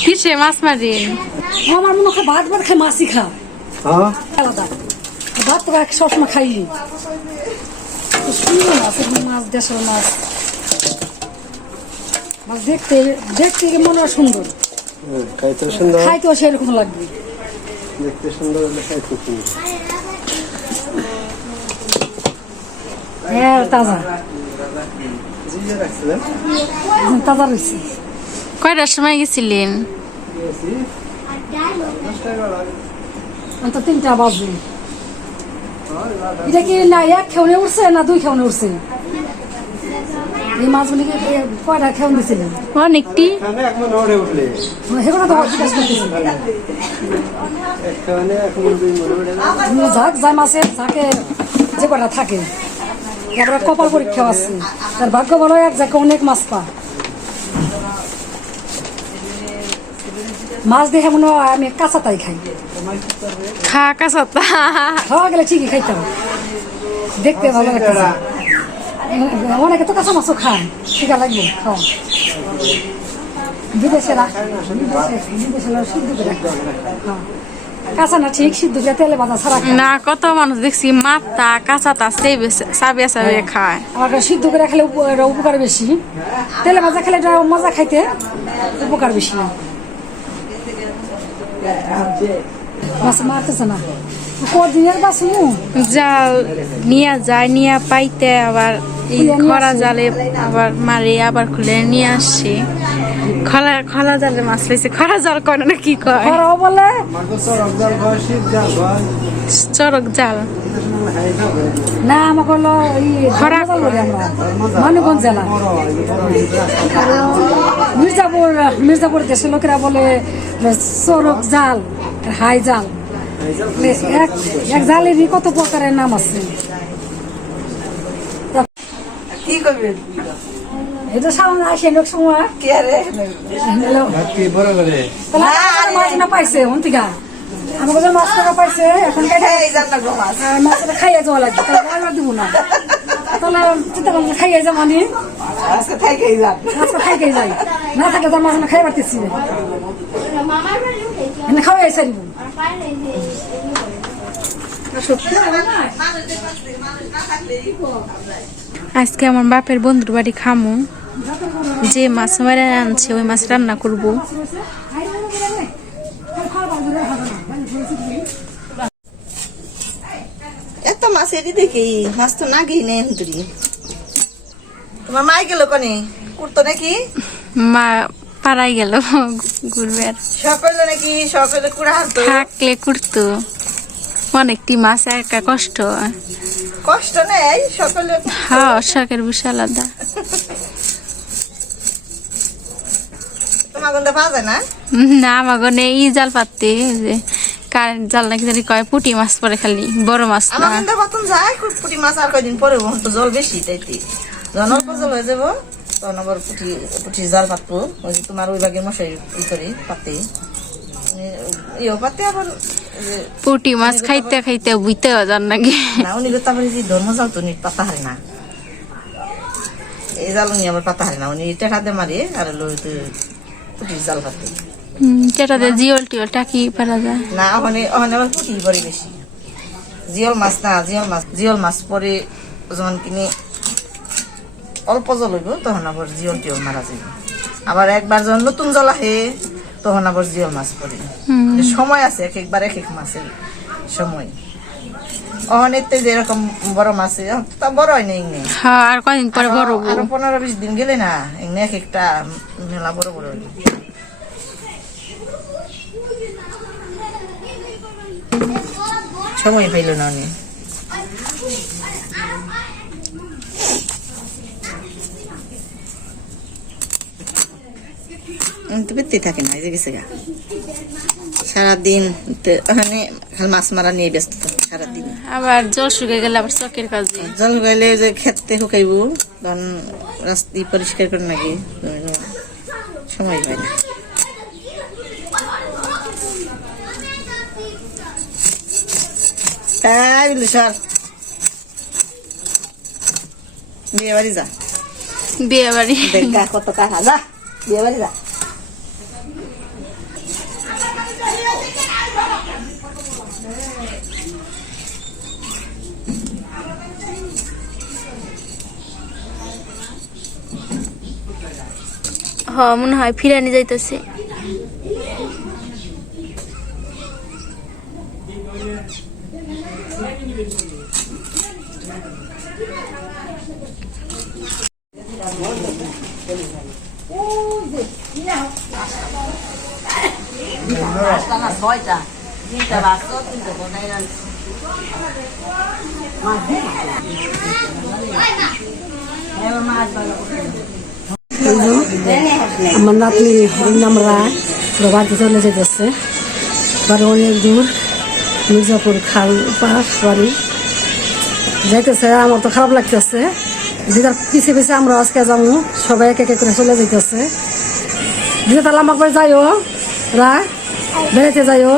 কিসে মাছ মারি আমার মনে হয় ভাত ভাত খাই মাছই খা হ্যাঁ? আলাদা। ভাত তো এক সবসময় খাইনি তো সুন্দর মাছ মাছ দেশের মাছ। মাছ দেখতে দেখতে মনে হয় সুন্দর। হুম, খাইতে সুন্দর। খাইতেও সেরকম লাগবে। দেখতে সুন্দর হলে খাইতে সুন্দর। হ্যাঁ তাজা। তাজা রয়েছে। কয়টার সময় গেছিলেন? অন্ত তিনটা বাজবে এটা কি না এক খেউনে উঠছে না দুই খেউনে উঠছে? এই মাছগুলি কি কয়টা খেউন দিছিলেন? অনেকটি তো ঝাঁক যায় মাছে ঝাঁকে যে কটা থাকে। তারপরে কপাল পরীক্ষা আছে। তার ভাগ্য ভালো এক জায়গায় অনেক মাছ পা মাছ দেখে মনে হয় আমি কাঁচা তাই খাই। খা কাঁচাতা খাওয়া গেলে ঠিকই খাইতাম দেখতে ভালো লাগতেছে। অনেকে তো কাঁচা মাছও খায়। ঠিকা লাগবে খাওয়া বিদেশে বিদেশেরা সিদ্ধ করে হ্যাঁ। কাঁচা না ঠিক সিদ্ধ করে তেলে বাজা ছাড়া না কত মানুষ দেখছি মাথা কাঁচাতা সেবে সাবিয়া সাবিয়া খায়। আমার সিদ্ধ করে খেলে উপ- উপকার বেশি। তেলে ভাজা খেলে এটা মজা খাইতে উপকার বেশি। না মাছ মারতেছে না। কদিনের বাসু জাল নিয়ে যায় নিয়ে পাইতে আবার এই খরা জালে আবার মারে আবার খুলে নিয়ে আসছে। খলা খলা জালে মাছ লাইছে। খরা জাল কয় না কি কয়? বলে? চরক জাল। না আমাকে হলো খরা জেলা। মির্জাপুর মির্জাপুর দেশের লোকেরা বলে চরক জাল হাই জাল। এক জালেরই কত প্রকারের নাম আছে? কি করবেন এটা সামনে আসে লোক সময় কে রে কি বড় করে তাহলে আমার মাছ না পাইছে হন্তিকা আমাকে যে মাছ টাকা পাইছে এখন আর মাছটা খাইয়ে যাওয়া লাগবে তাহলে দিব না তাহলে চিন্তা করলাম যে খাইয়ে যাব আমি আজকে থাকেই যান মাছটা খাইতে যাই না থাকলে তো মাছ না খাই পারতেছি না খাওয়াই সারিব আজকে আমার বাপের বন্ধুর বাড়ি খামু। যে মাছ মারা আনছে ওই মাছ রান্না করব। এত মাছ এটি দেখি মাছ তো না গেই নেই হুতুরি তোমার মাই গেল কনে? করতো নাকি? মা পাড়াই গেল ঘুরবে আর। সকলে নাকি? সকলে কুড়া থাকলে করতো অনেকটি মাছ একা কষ্ট। কষ্ট নেই সকলে হ্যাঁ শখের বিষয় আলাদা তোমার গন্ধে পাওয়া যায় না? না আমার গনে ই জাল পাততে যে কারেন্ট জাল নাকি জানি কয় পুটি মাছ পরে খালি বড় মাছ আমার গন্ধে বাতন যায় পুটি মাছ আর কয়দিন পরে তো জল বেশি তাইতে যখন জল হয়ে যাব তখন আবার পুটি পুটি জাল পাতবো। ওই তোমার ওই বাগের মশাই ই করে পাতে পাতে আবার পুটি মাছ খাইতে খাইতে বুঝতে যান নাকি? না উনি তারপরে যে ধর্ম জাল তো উনি পাতা হারে না। এই জাল উনি আবার পাতা হারে না উনি টেটা দিয়ে মারে আর হলো পুটির জাল পাতে যেটাতে জিওল টিওল টাকি পারা যায়। না ওখানে ওখানে আবার পুটি পরে বেশি। জিওল মাছ না জিওল মাছ জিওল মাছ পরে যখন কিনে অল্প জল হইব তখন আবার জিওল টিওল মারা যাবে আবার একবার যখন নতুন জল আহে তখন আবার জিওল মাছ পরে হুম। সময় আছে এক একবার এক এক মাসের সময় অনেকতে যেরকম বড় মাছ তা বড় হয় না এমনি হ্যাঁ আর কদিন পরে বড়। আরও পনেরো বিশ দিন গেলে না এমনি এক একটা মেলা বড় বড় হইবে। সময় পাইল না উনি উনি থাকে না এই যে গেছে গা। সারাদিন ওখানে খালি মাছ মারা নিয়ে ব্যস্ত থাকে সারাদিন। আবার জল শুকিয়ে গেলে আবার চকের কাজে জল গাইলে যে খেতে শুকাইব তখন রাস্তি পরিষ্কার করে নাকি? সময় পাই না। তাই বলি বিয়ে বাড়ি যা। বিয়ে বাড়ি। দেখ কত টাকা যা বিয়ে বাড়ি যা। হ মনে হয় ফিরানি যাইতেছে মাছ ভালো আমার নাতনি নাম রায় বাড়িতে চলে যেতেছে। বাড়ি অনেক দূর, মির্জাপুর খাল পাশ বাড়ি। যাইতেছে, আমার তো খারাপ লাগতেছে। দিদার পিছে পিছে আমরা আজকে যাব, সবাই এক এক করে চলে যাইতেছে। দিদা তাহলে আমার বাড়ি যাইও রায় বেড়াইতে যাইও।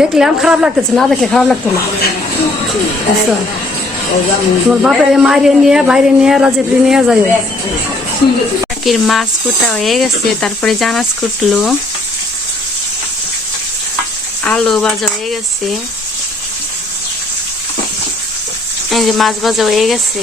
দেখলাম খারাপ লাগতেছে, না দেখে খারাপ লাগতো না। আচ্ছা। তোমার বাপের মায়ের নিয়ে, বাইরে নিয়ে যাইও। কাকির মাছ কুটা হয়ে গেছে, তারপরে জানাজ কুটলো। আলু ভাজা হয়ে গেছে। মাছ ভাজা হয়ে গেছে।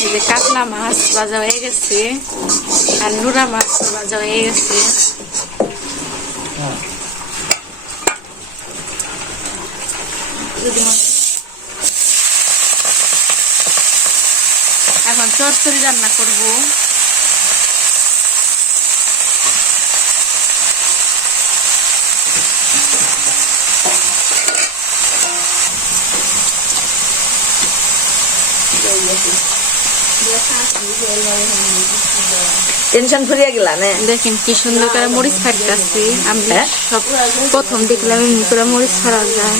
যে কাতলা মাছ ভাজা হয়ে গেছে আর নুরা মাছ ভাজা হয়ে গেছে। এখন চরচরি রান্না করব। টেনশন ফুরিয়ে গেলা নে? দেখেন কি সুন্দর করে মরিচ ফাটতেছে। আমি হ্যাঁ? সব প্রথম দেখলাম এমনি করে মরিচ ফাড়া যায়।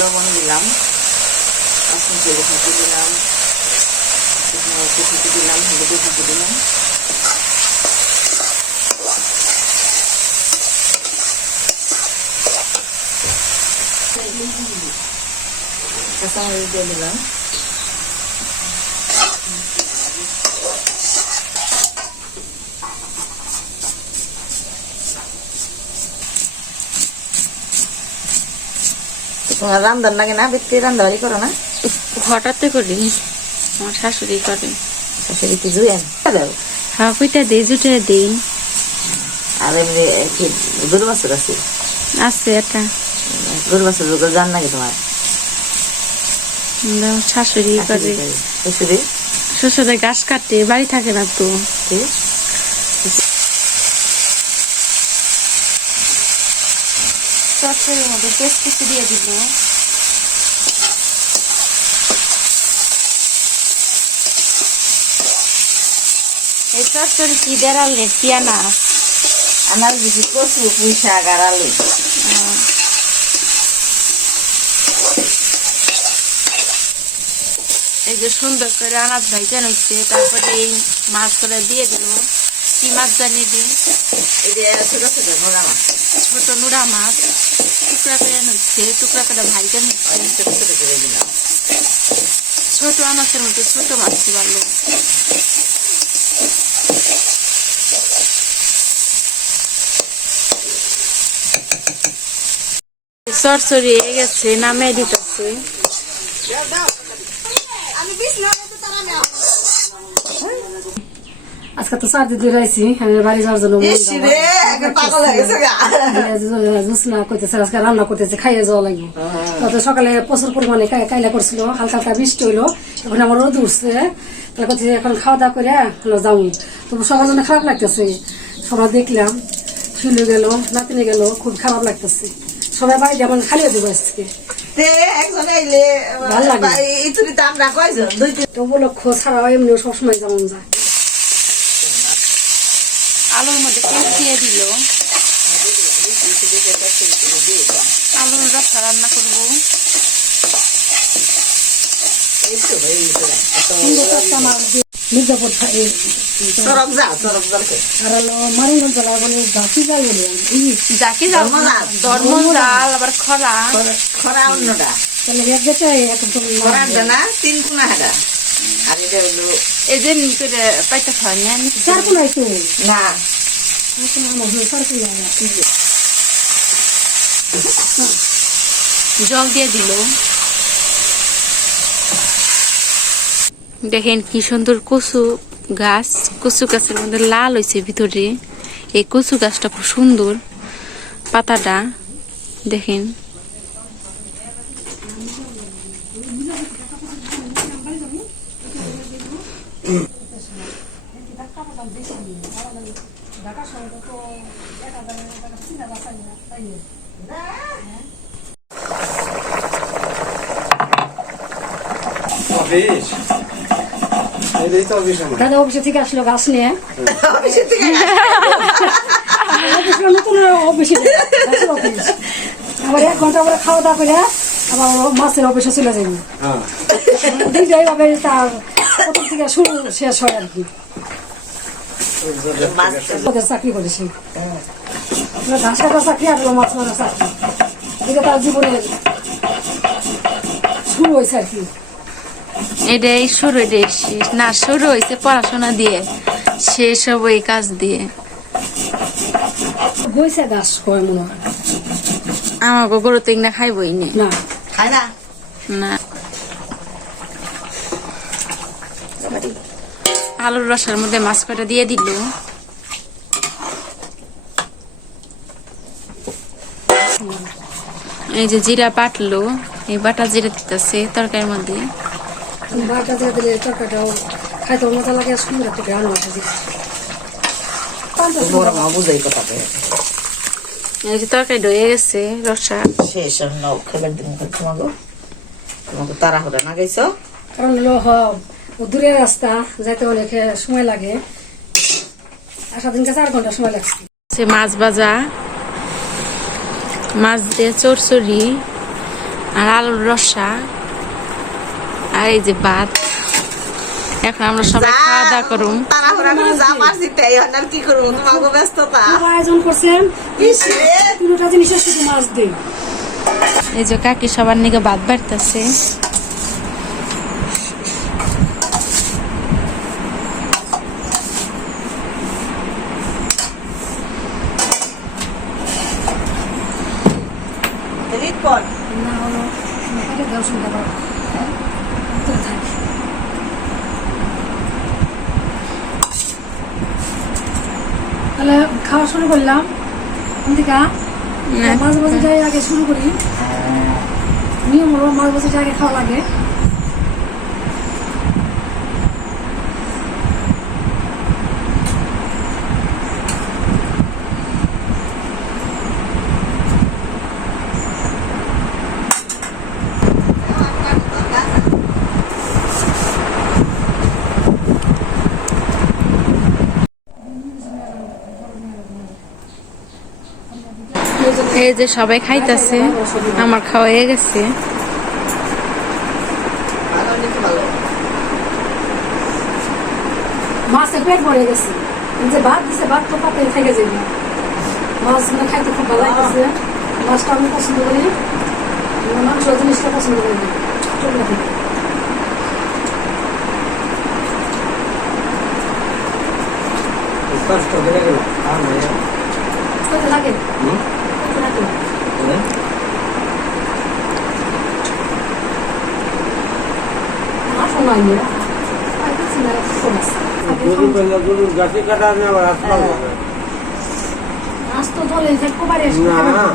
লবণ দিলাম হলুদ দিয়ে দিলাম। তোমার রান্ধার লাগে না ব্যক্তি রান্ধাবাড়ি করো না। হঠাৎ করি। আমার শাশুড়ি করে শাশুড়ি কি জুয়েন? দাও হ্যাঁ কইটা দিই জুটে দিই আর এমনি কি গরু বাছুর আছে? আছে এটা গরু বাছুর লোকের জান নাকি তোমার? শাশুড়ি করে। শ্বশুরি শ্বশুরে ঘাস কাটে বাড়ি থাকে না তো। ঠিক চটচড়ির মধ্যে পেস্ট কিছু দিয়ে দিল এই চটচড়ি কি দেড়ালে পিয়ানা? আমার বেশি কচু পুঁই শাক আর আলু। এই যে সুন্দর করে আনাজ ভাইজান হচ্ছে তারপরে এই মাছগুলো দিয়ে দিল কি মাছ জানি দিই এই যে ছোট ছোট ঘোড়া মাছ। ছোট নুড়া মাছ টুকরা করে হচ্ছে টুকরা করে ভাইজান হচ্ছে ছোট আনাজের মধ্যে ছোট মাছ ভালো সরসরি হয়ে গেছে নামে দিতেছে আজকে তো চার দিন ধরে বাড়ি যাওয়ার জন্য মন হয়ে করতেছে রান্না করতেছে খাইয়ে যাওয়া লাগবে তো সকালে প্রচুর পরিমাণে কাইলা করছিল হালকা হালকা বৃষ্টি হইল এখন আমার রোদ উঠছে তাহলে করতেছে এখন খাওয়া দাওয়া করে হলো যাব তবু সবার জন্য খারাপ লাগতেছে সবাই দেখলাম ফিলে গেল নাতিনে গেল খুব খারাপ লাগতেছে সবাই বাড়ি যেমন খালি হয়ে দেবো আজকে একজন আইলে ভালো লাগে। ইতুরিতে আমরা কয়জন দুই তিন তো উপলক্ষ ছাড়াও এমনিও সবসময় যেমন যায় আলুর মধ্যে পেঁয়াজ দিয়ে দিল। আলুর রসা রান্না করব। মির্জাপুর যা আর হলো মারিগঞ্জ বলে জাতি জাল বলে আবার খরা। খরা অন্যটা তাহলে এক না তিন কোনা হাডা আর এটা হলো এই যে করে পাইতে খাওয়া না চার কোনায় না। চার কোনায় জল দিয়ে দিল। দেখেন কি সুন্দর কচু গাছ কচু গাছের মধ্যে লাল হয়েছে ভিতরে। এই কচু গাছটা খুব সুন্দর পাতাটা দেখেন অফিস এটাই তো অফিস আমার দাদা অফিসে থেকে আসলো গাছ নিয়ে। অফিসে থেকে অফিসে নতুন অফিসে আবার এক ঘণ্টা পরে খাওয়া দাওয়া করে আবার মাছের অফিসে চলে যাই হ্যাঁ। দুইটাই ভাবে তার প্রথম থেকে শুরু শেষ হয় আর কি। চাকরি করেছে ঘাস কাটার চাকরি আর মাছ মারার চাকরি। এটা তার জীবনের শুরু হয়েছে আর কি। এটাই শুরু এটাই শেষ। না শুরু হয়েছে পড়াশোনা দিয়ে শেষ হবে এই কাজ দিয়ে। হয় মনে হয়। আমাকে গরু তো না খাইবই নে। না। খায় না? না। আলুর রসের মধ্যে মাছ কটা দিয়ে দিল। এই যে জিরা বাটলো এই বাটা জিরা দিতেছে তরকারির মধ্যে। বাটা দিয়ে দিলে তরকারিটাও খাইতে মজা লাগে সুন্দর একটা বড় মা এই যে তরকারি হয়ে গেছে রসা। শেষ আর নাও খাবার দিন তোমাকে। তোমাকে তাড়াহুড়া না গেছো? কারণ হলো হ- ও দূরের রাস্তা যাইতে অনেক সময় লাগে। আসা দিনকে চার ঘণ্টা সময় লাগছে। সে মাছ ভাজা মাছ দিয়ে চরচড়ি আর আলুর রসা আর এই যে ভাত। এখন আমরা সবাই খাওয়া দাওয়া করুম তাড়াহুড়া করে যা মারছি তাই আর কি করব? তোমাকে ব্যস্ততা। খুব আয়োজন করছেন। তিনটা জিনিসের শুধু মাছ দিই। এই যে কাকি সবার নিকে ভাত বাড়তেছে এদিক পর না হলো আমাকে দাও শুনতে পারো তো থাকি। তাহলে খাওয়া শুরু করলাম। অন্তিকা মাঝে মাছ যাই আগে শুরু করি। নিয়ম হলো মাছ যাই আগে খাওয়া লাগে। এই যে সবাই খাইতেছে আমার খাওয়া হয়ে গেছে। ভালো নাকি ভালো পেট ভরে গেছে। যে ভাত দিছে ভাত তো পাতে থেকে যাবে। মাছ না খাইতে খুব ভালো লাগছে মাছটা আমি পছন্দ করি। মাংস জিনিসটা পছন্দ করি। না কষ্ট করে গেল। আর নাই। খেতে লাগে? হুম? হ্যাঁ?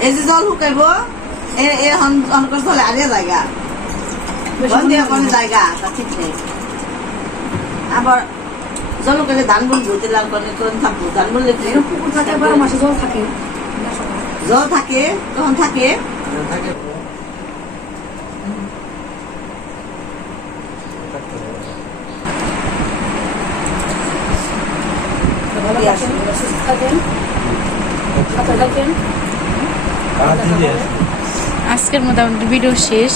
এই যে জল শুকাইব এ এ হন জলে আরে জায়গা জায়গা ঠিক নেই আবার জল শুকাইলে ধান গুল বইতে লাল করে তখন থাকব। ধান গুল পুকুর থাকে বারো মাসে জল থাকে। জল থাকে তখন থাকে। আজকের মোটামুটি ভিডিও শেষ।